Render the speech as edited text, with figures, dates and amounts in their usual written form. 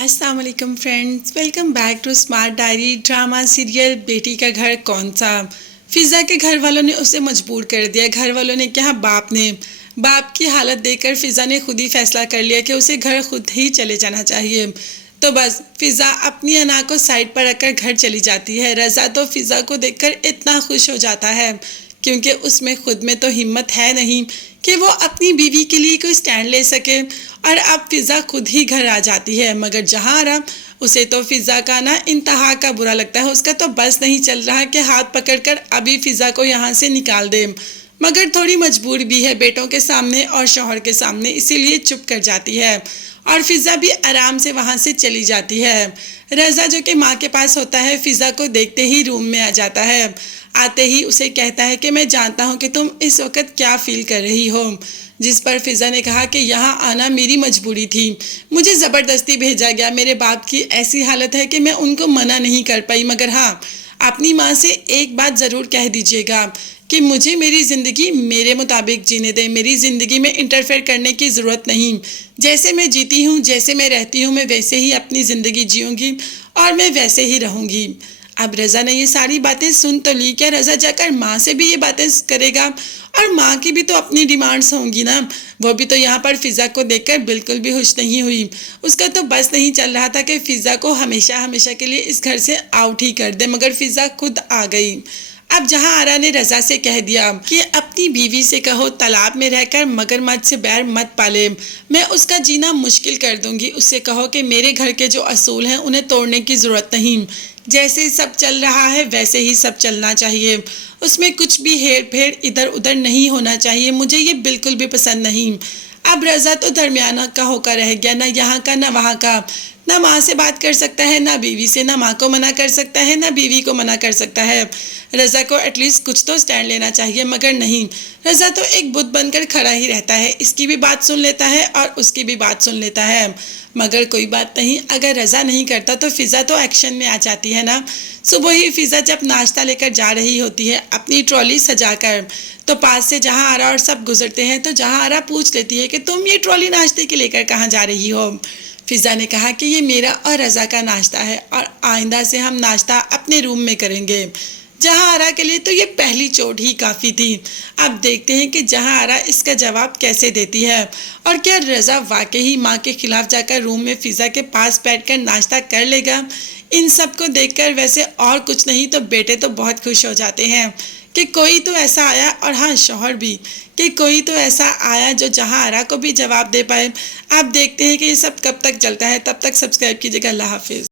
अस्सलाम वालेकुम friends, welcome back to Smart Diary drama serial Beti ka घर कौन सा। फिज़ा के घर वालों ने उसे मजबूर कर दिया। घर वालों ने क्या, बाप की हालत देखकर फिज़ा ने खुद ही फैसला कर लिया कि उसे घर खुद ही चले जाना चाहिए। तो बस फिज़ा अपनी अना को साइड पर रखकर घर चली जाती है। रज़ा तो फिज़ा को देखकर इतना खुश हो जाता है क्योंकि उसमें खुद में तो हिम्मत है नहीं कि वो अपनी बीवी के लिए कोई स्टैंड ले सके। और अब फिज़ा खुद ही घर आ जाती है, मगर जहाँ आरा उसे तो फिज़ा का ना इंतहा का बुरा लगता है। उसका तो बस नहीं चल रहा कि हाथ पकड़कर अभी फिज़ा को यहाँ से निकाल दे, मगर थोड़ी मजबूर भी है बेटों के सामने और शौहर के सामने, इसीलिए चुप कर जाती है और फिज़ा भी आराम से वहाँ से चली जाती है। रज़ा जो कि माँ के पास होता है, फिज़ा को देखते ही रूम में आ जाता है। आते ही उसे कहता है कि मैं जानता हूँ कि तुम इस वक्त क्या फील कर रही हो। जिस पर फिज़ा ने कहा कि यहाँ आना मेरी मजबूरी थी, मुझे ज़बरदस्ती भेजा गया। मेरे बाप की ऐसी हालत है कि मैं उनको मना नहीं कर पाई, मगर हाँ, अपनी माँ से एक बात ज़रूर कह दीजिएगा कि मुझे मेरी ज़िंदगी मेरे मुताबिक जीने दें। मेरी ज़िंदगी में इंटरफेयर करने की ज़रूरत नहीं। जैसे मैं जीती हूँ, जैसे मैं रहती हूँ, मैं वैसे ही अपनी ज़िंदगी जीऊँगी और मैं वैसे ही रहूँगी। अब रज़ा ने ये सारी बातें सुन तो ली, क्या रज़ा जाकर माँ से भी ये बातें करेगा? और माँ की भी तो अपनी डिमांड्स होंगी ना। वो भी तो यहाँ पर फिज़ा को देखकर बिल्कुल भी खुश नहीं हुई। उसका तो बस नहीं चल रहा था कि फ़िज़ा को हमेशा हमेशा के लिए इस घर से आउट ही कर दे, मगर फ़िज़ा खुद आ गई। अब जहाँ आरा ने रज़ा से कह दिया कि अपनी बीवी से कहो तालाब में रहकर मगरमच्छ से बैर मत पाले, मैं उसका जीना मुश्किल कर दूंगी। उससे कहो कि मेरे घर के जो असूल हैं उन्हें तोड़ने की ज़रूरत नहीं, जैसे सब चल रहा है वैसे ही सब चलना चाहिए, उसमें कुछ भी हेर फेर इधर उधर नहीं होना चाहिए। मुझे ये बिल्कुल भी पसंद नहीं। अब रज़ा तो दरमियाना का होकर रह गया, ना यहाँ का ना वहाँ का। ना माँ से बात कर सकता है, ना बीवी से, ना माँ को मना कर सकता है, ना बीवी को मना कर सकता है। रज़ा को एटलीस्ट कुछ तो स्टैंड लेना चाहिए, मगर नहीं। रज़ा तो एक बुत बनकर खड़ा ही रहता है, इसकी भी बात सुन लेता है और उसकी भी बात सुन लेता है। मगर कोई बात नहीं, अगर रज़ा नहीं करता तो फिज़ा तो एक्शन में आ जाती है ना। सुबह ही फिज़ा जब नाश्ता लेकर जा रही होती है अपनी ट्रॉली सजाकर, तो पास से जहाँ आरा और सब गुजरते हैं, तो जहाँ आरा पूछ लेती है कि तुम ये ट्रॉली नाश्ते के लेकर कहाँ जा रही हो। फिज़ा ने कहा कि ये मेरा और रज़ा का नाश्ता है और आइंदा से हम नाश्ता अपने रूम में करेंगे। जहाँ आरा के लिए तो ये पहली चोट ही काफ़ी थी। अब देखते हैं कि जहाँ आरा इसका जवाब कैसे देती है और क्या रज़ा वाकई माँ के खिलाफ जाकर रूम में फिज़ा के पास बैठकर नाश्ता कर लेगा। इन सब को देखकर वैसे और कुछ नहीं तो बेटे तो बहुत खुश हो जाते हैं कि कोई तो ऐसा आया, और हाँ शौहर भी, कि कोई तो ऐसा आया जो जहाँ आरा को भी जवाब दे पाए। आप देखते हैं कि ये सब कब तक चलता है। तब तक सब्सक्राइब कीजिएगा। अल्लाह हाफिज़।